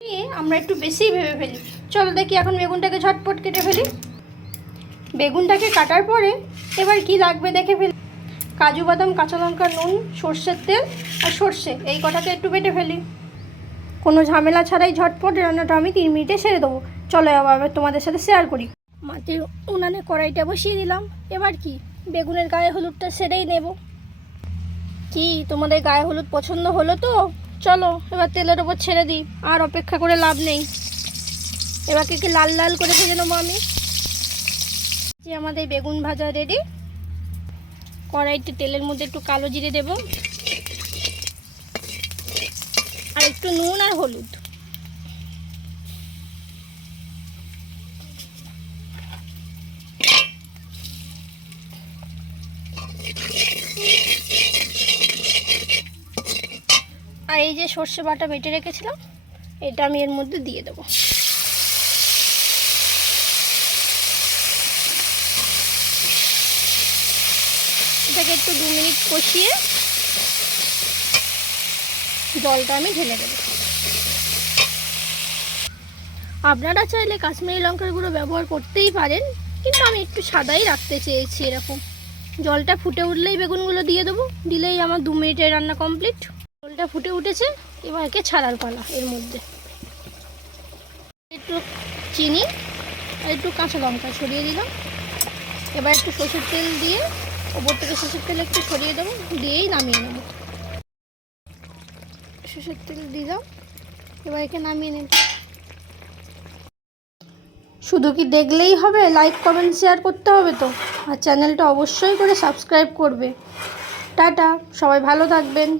নিয়ে আমরা একটু বেশিই ভেবে ফেলি। চলো দেখি এখন বেগুনটাকে ঝটপট কেটে ফেলি। বেগুনটাকে কাটার পরে এবার কি লাগবে দেখে ফেলি। কাজু বাদাম, কাঁচা লঙ্কা, নুন, সর্ষের তেল আর সর্ষে, এই কটাকে একটু বেটে ফেলি। কোনো ঝামেলা ছাড়াই ঝটপট রান্নাটা আমি 3 মিনিটে সেরে দেবো। চলো আবার তোমাদের সাথে শেয়ার করি। মাটির উনানে কড়াইটা বসিয়ে দিলাম। এবার কি বেগুনের গায়ে হলুদটা সেরেই নেব। কি তোমাদের গায়ে হলুদ পছন্দ হলো তো? চলো এবার তেলের ওপর ছেড়ে দিই, আর অপেক্ষা করে লাভ নেই। এবারকে কি লাল লাল করে ভেজে নেবো আমি। যে আমাদের বেগুন ভাজা রেডি। কড়াইতে তেলের মধ্যে একটু কালো জিরে দেব, আর একটু নুন আর হলুদ। আর এই যে সর্ষে বাটা বেটে রেখেছিলাম, এটা আমি এর মধ্যে দিয়ে দেবো। এটাকে একটু 2 মিনিট কষিয়ে জলটা আমি ঢেলে দেবো। আপনারা চাইলে কাশ্মীরি লঙ্কার গুঁড়ো ব্যবহার করতেই পারেন, কিন্তু আমি একটু সাদাই রাখতে চেয়েছি। এরকম জলটা ফুটে উঠলেই বেগুনগুলো দিয়ে দেবো, দিলেই আমার 2 মিনিটের রান্না কমপ্লিট। জলটা ফুটে উঠেছে, এবার একে ছাড়ার পালা। এর মধ্যে একটু চিনি আর একটু কাঁচা লঙ্কা ছড়িয়ে দিলাম। এবার একটু সরষের তেল দিয়ে ওপর থেকে সরষের তেল একটু ছড়িয়ে দেবো, দিয়েই নামিয়ে নেব। সরষের তেল দিলাম, এবার একে নামিয়ে নেব। শুধু কি দেখলেই হবে? লাইক, কমেন্ট, শেয়ার করতে হবে তো। আর চ্যানেলটা অবশ্যই করে সাবস্ক্রাইব করবে। টাটা, সবাই ভালো থাকবেন।